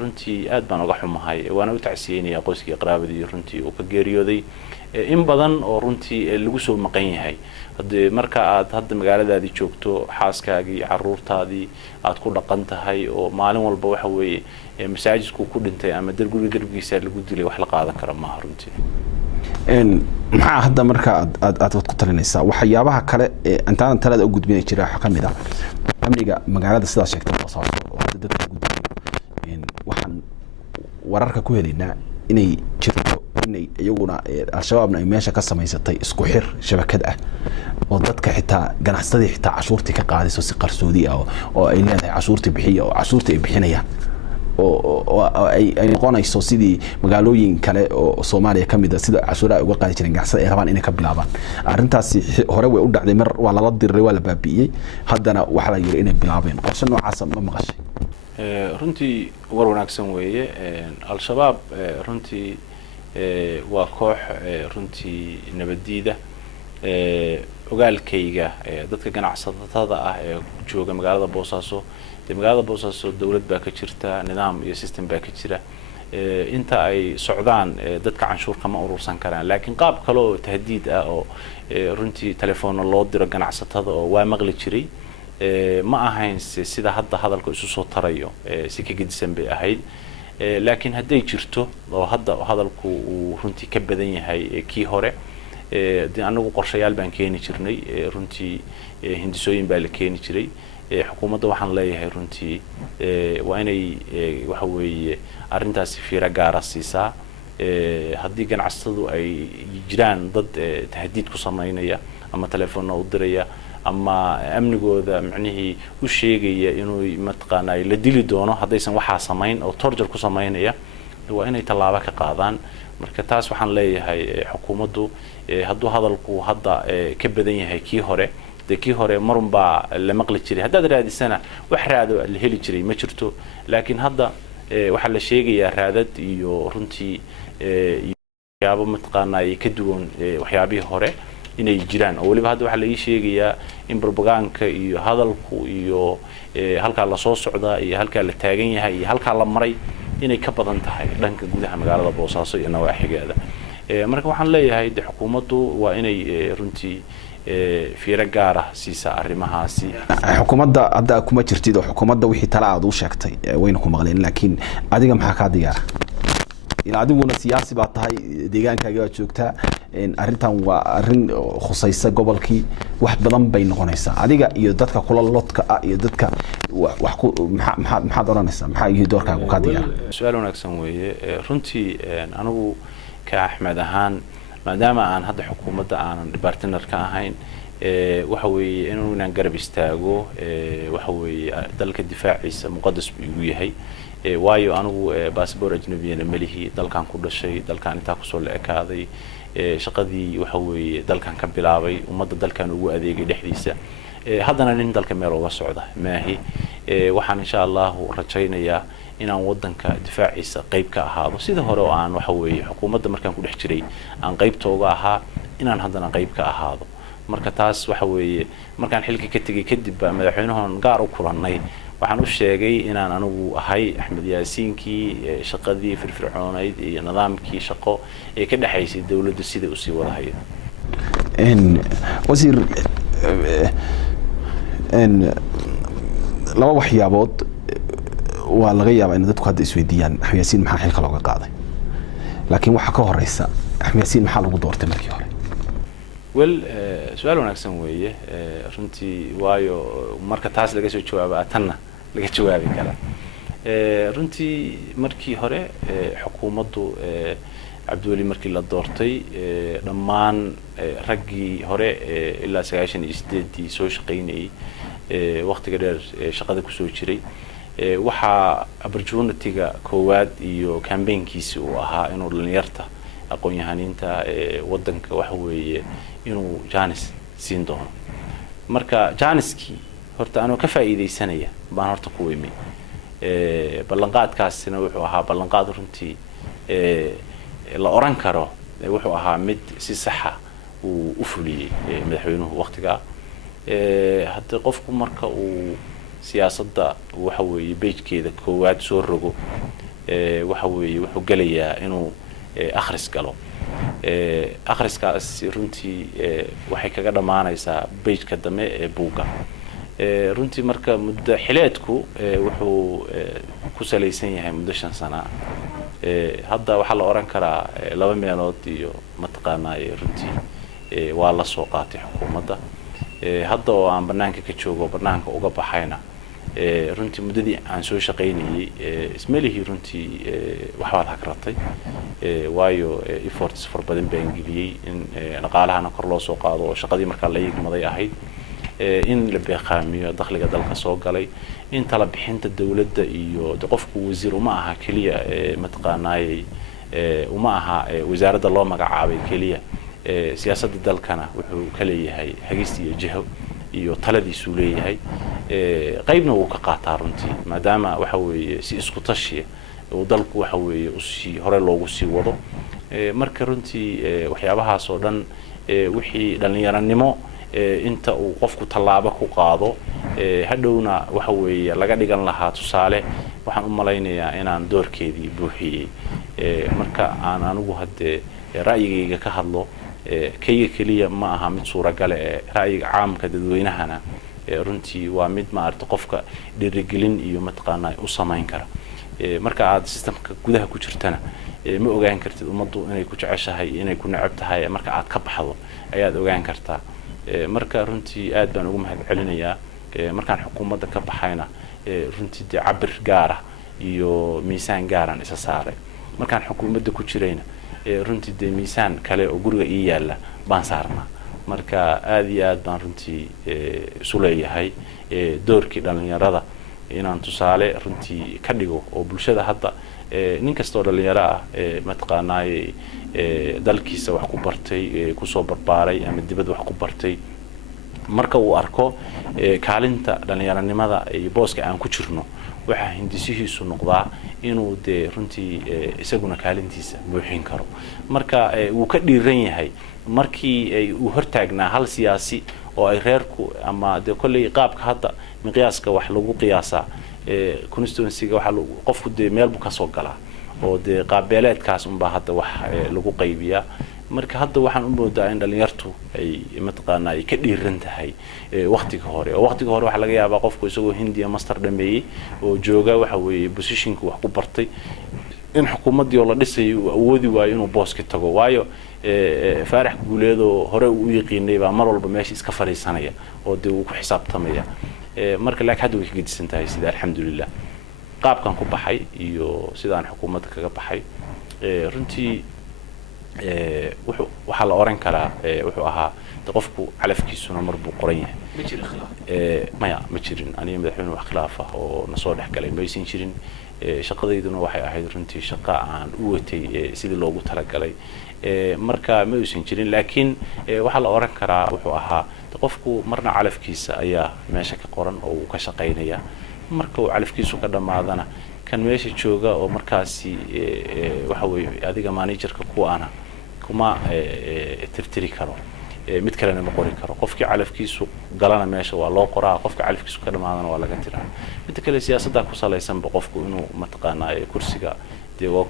runtii aad baan uga xumahay waana u tacsiyeynaya qoyskii qaraabadii runtii oo ka geeriyooday in badan oo runtii lagu soo maqan yahay hadda marka aad hadda magaaladaadii joogto xaaskaagii caruurtaadii aad ku dhaqan tahay oo maalin walba waxa weeye masaajidku ku dhintay ama darbigiisa lagu dilay wax la qaadan kara ma runtii maxaa hadda marka aad ku talinaysaa waxyaabaha kale intaan talada u gudbinay jira waxa kamid ah amniga magaalada sidaa sheegtay Boosaaso oo hadda dadka gudbinayo waxaan wararka ku helaynaa inay jirto inay iyaguna al-shabaabna ay meesha ka samaysatay isku xir shabakad ah oo dadka xitaa ganacsadii xitaa cashuurtii ka qaadayso si qarsoodi ah oo ay leedahay cashuurtii bixiya oo cashuurtii ay bixinayaan oo ay noqonayso sidii magaalooyin kale oo Soomaaliya kamid ah sida cashuuraha uga qaadi jireen ganacsada ay rabaan inay ka bilaabaan arrintaasi hore way u dhacday mar waa la diray waa la baabiyay haddana waxa la yiri inay bilaabeen qorshe noocaas ma maqashay runtii war wanaagsan weeye al-shabaab runtii waa koox runtii nabadiida ogaalkayga dadka ganacsatada ah ee jooga magaalada Boosaaso magaalada Boosaaso dawlad baa ka jirta nidaam iyo system baa ka jira inta ay socdaan dadka canshuur kama urursan karaan laakiin qaab kale oo tahdiid ah oo runtii telefoon loo diro ganacsatada oo waa maqli jiray ma ahayn sida hadda hadalku isu soo tarayo si ka gedisan bay ahayd laakiin haday jirto oo hadda hadalku uu runtii ka badan yahay kii hore anagu qorshayaal baan keeni jirnay runtii hindisooyin baa la keeni jiray xukuumadda waxaan leeyahay runtii waa inay waxa weeye arrintaasi fiiro gaara siisaa haddii ganacsatadu ay jiraan dad tahdiid ku sameynaya ama telefoon u diraya ama amnigooda macnihii u sheegaya inuu mataqaanaa la dili doono haddaysan waxa sameyn oo torture ku sameynaya waa inay tallaabo ka qaadaan marka taas waxaan leeyahay xukuumaddu hadduu hadalku hadda ka badan yahay kii hore kii hore marunba la maqli jiray hadda raadisana wax raado la heli jiray ma jirto laakiin hadda waxa la sheegayaa raadad iyo runtii yaabo mataqaanaa ka duwan waxyaabihii hore inay jiraan oo waliba hadda waxa la sheegayaa in propaganda iyo hadalku iyo halka la soo socda iyo halka la taagan yahay iyo halka la maray inay ka badan tahay dhanka gudaha magaalada Boosaaso iyo nawaaxigeeda marka waxaan leeyahay xukuumaddu waa inay runtii fiiro gaar ah siisa arrimahaasi xukuumadda hadda kuma jirtid oo xukuumadda wixii tala aad u sheegtay wayna ku maqleen laakiin adiga maxaa ka diyaar in adiguna siyaasi baa tahay deegaankaaga joogtaa arintan waa arin khusaysa gobolkii wax badan bay noqonaysaa adiga iyo dadka kula lodka iyo dadka wax ku maxaad oranaysaa maxaa yihiin doorkaagu ka diyaar su'aal wanaagsan weeye runtii anigu ka Axmed ahaan maadaama aan hadda xukuumadda aan partner ka ahayn waxa weeye inaan garab istaago waxa weeye dalka difaaciisa muqaddas buu yahay waayo anigu passport ajnabiyana malihi dalkan ku dhashay dalkan inta ku soo leekaaday shaqadii waxa weeye dalkan ka bilaabay ummadda dalkan ugu adeegay dhexdiisa haddana nin dalka meel uga socda maahi waxaan insha Allah rajaynayaa inaan wadanka difaaciisa qayb ka ahaado sida hore oo aan waxa weeye xukuumadda markaan ku dhex jiray aan qaybtooga ahaa inaan haddana qayb ka ahaado marka taas waxa weeye markaan xilka ka tagay kadib madaxweynahan gaar u kulannay waxaan u sheegay inaan anigu ahay Axmed Yaasiinkii shaqadii firfircoonayd iyo nidaamkii shaqo ee ka dhaxaysay dawladda sida u sii wada hayay wasiir laba waxyaabood waa laga yaabaa in dadku hadda isweydiiyaan Axmed Yaasiin maxaa xilka looga qaaday laakiin waxa ka horeysa Axmed Yaasiin maxaa lagu doortay markii hore su'aal wanaagsan weeye runtii waayo marka taas laga soo jawaabo tanna laga jawaabi kara runtii markii hore xukuumaddu Cabdiweli markii la doortay dhammaan raggii hore ilaa 98 soo shaqeynayay waqtiga dheer shaqada ku soo jiray waxa opportunity-ga koowaad iyo campaign-kiisi uu ahaa inuu dhalinyarta aqoon-yahaniinta wadanka waxa weeye inuu Jaanis siin doono marka Jaaniski horta aanu ka faa'iideysanaya baan horta ku weymay ballanqaadkaasina wuxuu ahaa ballanqaad runtii la oran karo wuxuu ahaa mid si sax ah uu u fuliyay madaxweynuhu waqtiga hadda qofku marka uu siyaasadda waxa weeye beejkeeda koowaad soo rogo waxa weeye wuxuu galayaa inuu akhris galo akhriskaas runtii waxay kaga dhamaanaysaa beejka dambe ee buuga runtii marka muddo xileedku wuxuu ku salaysan yahay muddo 5 sano hadda waxa la oran karaa 2 meelood iyo mataqaanaa runtii waa la soo qaatay xukuumadda hadda oo aan banaanka ka joogo banaanka uga baxayna runtii muddadii aan soo shaqeynayay ismalihi runtii waxa la hakratay waayo efforts far badan baan geliyay in dhaqaalahana kor loo soo qaado oo shaqadii marka la yigmaday ahayd in la beeqaamiyo dakhliga dalka soo galay in tala bixinta dawladda iyo qofku wasiir uma aha kaliya mataqaanaay uma aha wasaaradda loo magacaabay kaliya siyaasadda dalkana wuxuu ka leeyahay hagista iyo jiho iyo taladiisu leeyahay qaybna uu ka qaataa runtii maadaama waxa weeye si isku tashi oo dalku waxa weeye u sii hore loogu sii wado marka runtii waxyaabahaas oo dhan wixii dhalinyaranimo inta uu qofku tallaabo ku qaado hadhowna waxa weeye laga dhigan lahaa tusaale waxaan u malaynayaa inaan doorkeedii buuxiyay marka aan anigu hadde ra'yigayga ka hadlo kayga kaliya ma aha mid suuragal ra'yiga caamka dadweynahana runtii waa mid maarta qofka dhiirigelin iyo mataqaanaa u sameyn kara marka aad systemka gudaha ku jirtana ma ogaan kartid ummaddu inay ku jeceshahay inay ku nacab tahay marka aad ka baxdo ayaad ogaan kartaa marka runtii aad baan ugu mahadcelinayaa markaan xukuumadda ka baxayna runtii cabir gaar ah iyo miisaan gaar ah isa saaray markaan xukuumadda ku jirayna runtii miisaan kale oo guriga ii yaala baan saarnaa marka aad iyo aad baan runtii isu leeyahay doorkii dhalinyarada inaan tusaale runtii ka dhigo oo bulshada hadda nin kastoo dhalinyaro ah mataqaanaay dalkiisa wax ku bartay ku soo barbaaray ama dibadda wax ku bartay marka uu arko kaalinta dhalinyaranimada iyo booska aan ku jirno waxa hindisihiisu noqdaa inuu runtii isaguna kaalintiisa buuxin karo marka uu ka dhiiran yahay markii uu hortaagnaa hal siyaasi oo ay reerku ama kulli qaabka hadda miqyaaska wax lagu qiyaasa constituency-ga waxa qofku meel buu ka soo galaa oo qaabbeeleedkaas un baa hadda wax lagu qaybiyaa marka hadda waxaan u moodaa in dhalinyartu ay mataqaanaa ay ka dhiiran tahay waqtiga hore waxa laga yaabaa qofku isagoo Hindiya master dhameeyay oo jooga waxa weeye positionka wax ku bartay in xukuumaddii oo la dhisay uu awoodi waayo inuu booski tago waayo faarax guuleedoo hore uu yaqiinay baa mar walba meesha iska fariisanaya oo dee uu ku xisaabtamaya marka laakiin hadda way ka gedisan tahay sida alxamdulilah qaabkan ku baxay iyo sidaan xukuumadda kaga baxay runtii waxaa la oran karaa wuxuu ahaa qofku calafkiisuna mar buu qoran yahay maya ma jirin aniga madaxweyne wax khilaaf ah oo na soo dhex galay maysan jirin shaqadeyduna waxay ahayd runtii shaqo aan u watay sidii loogu talagalay marka ma uusan jirin laakiin waxaa la oran karaa wuxuu ahaa qofku marna calafkiisa ayaa meesha ka qoran oo uu ka shaqaynaya marka uu calafkiisu ka dhamaadana kan meesha jooga oo markaasi waxa weeye adiga managerka ku ana kuma tirtiri karo mid kalena ma qori karo qofkii calafkiisu galana meesha waa loo qoraa qofka calafkiisu ka dhamaadana waa laga tiraa mid kale siyaasadda ku salaysan qofku inuu mataqaanaa kursiga dee waa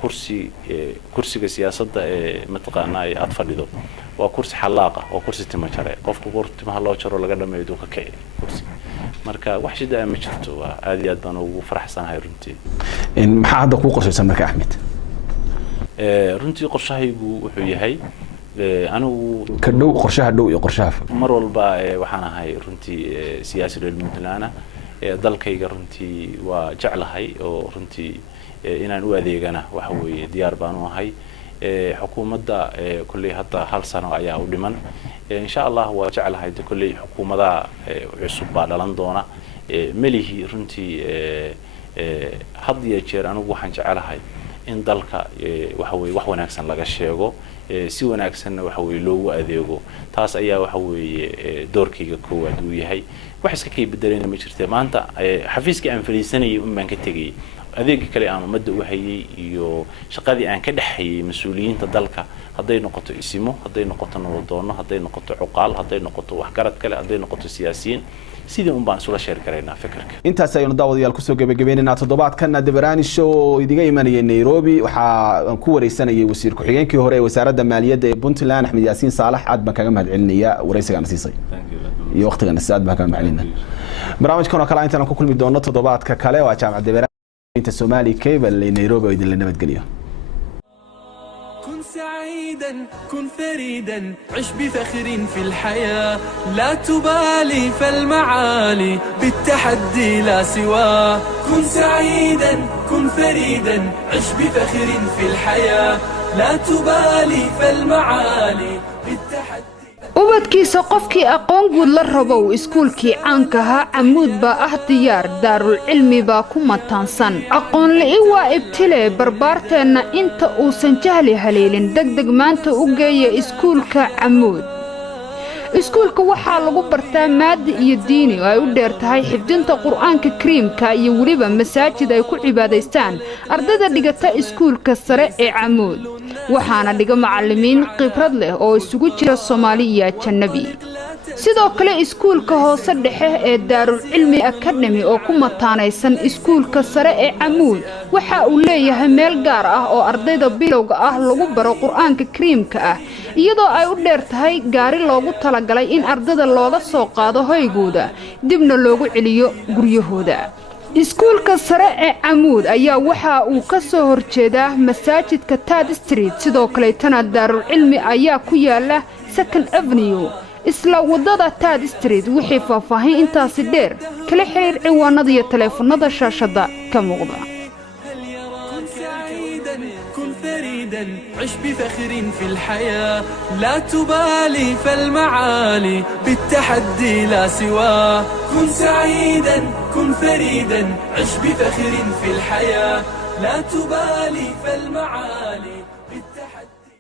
kursiga siyaasadda mataqaanaa aad fadhido waa kursi xalaaqa oo kursi timo jare qofku timaha loo jaro laga dhameeyo ka kici kursi marka wax shida ma jirto waa aad iyo aad baan ugu faraxsanahay runtii maxaa hadda ku qorshaysan marka Axmed runtii qorshahaygu wuxuu yahay anigu ka dhow qorshaha dhow iyo qorshaha mar walba waxaan ahay runtii siyaasi reer Puntland dalkayga runtii waa jeclahay oo runtii inaan u adeegana waxa weeye diyaar baan u ahay xukuumadda kulli hadda hal sano ayaa u dhiman insha Allah waa jeclahay kulli xukuumadda cusub baa dhalan doona malihi runtii had iyo jeer anigu waxaan jeclahay in dalka waxa weeye wax wanaagsan laga sheego si wanaagsan waxa weeye loogu adeego taas ayaa waxa weeye doorkayga koowaad uu yahay wax iska kay bedelayna ma jirtay maanta xafiiska aan fariisanayay baan ka tagay adeeg kale aan umada u hayay iyo shaqadii aan ka dhaxayay mas'uuliyiinta dalka haday noqoto isimo haday noqoto nabadoono haday noqoto cuqaal haday noqoto wax garad kale haday noqoto siyaasiyiin sidii baan isula sheer gareynaa fikirka intaas aynu daawadayaal ku soo gabagabeynaa toddobaadkan Deberani Show idiga imanayay Nairobi waxa ku wareysanayay wasiir ku xigeenkii hore ee wasaaradda maaliyadda ee Puntland Axmed Yaasiin Saalax aad baan kaga mahadcelinaya wareysiga nasiisay iyo waqtiga nasaad baan kaga mahadcelinaa barnaamijkan kale intaan ku kulmi doono toddobaadka kale waa jaamacadda Deberani inta Somali Cable ee Nairobi oo idin la nabadgeliyo كن سعيدا كن فريدا عش بفخر في الحياة لا تبالي فالمعالي بالتحدي لا سواه كن سعيدا كن فريدا عش بفخر في الحياة لا تبالي فالمعالي بالتحدي ubadkiisa qofkii aqoon guud la rabo iskuulkii caankaha Camuud baa ah diyaar daarul cilmi baa ku mataansan aqoon la'ii waa ibtile barbaarteena inta uusan jahli haleelin degdeg maanta u geeya iskuulka Camuud iskuulka waxaa lagu bartaa maadi iyo diini oo ay u dheer tahay xifdinta quraanka kariimka iyo waliba masaajid ay ku cibaadaystaan ardayda dhigata iskuulka sare ee Camuud waxaana dhiga macallimiin khibrad leh oo isugu jira Soomaali iyo Ajnabi sidoo kale iskuulka hoose dhexe ee Daarul Cilmi Academy oo ku mataanaysan iskuulka sare ee Camuud waxa uu leeyahay meel gaar ah oo ardayda bilowga ah lagu baro quraanka kariimka ah iyadoo ay u dheer tahay gaari loogu talagalay in ardayda looga soo qaado hoygooda dibna loogu celiyo guryahooda iskuulka sare ee Camuud ayaa waxa uu ka soo horjeedaa masaajidka Third Street sidoo kale tana Daarul Cilmi ayaa ku yaala Second Avenue isla wadada Third Street wixii faahfaahin intaasi dheer kala xiriir ciwaanada iyo taleefanada shaashada ka muuqda عش بفخر في الحياة لا تبالي فالمعالي بالتحدي لا سواه كن سعيدا كن فريدا عش بفخر في الحياة لا تبالي فالمعالي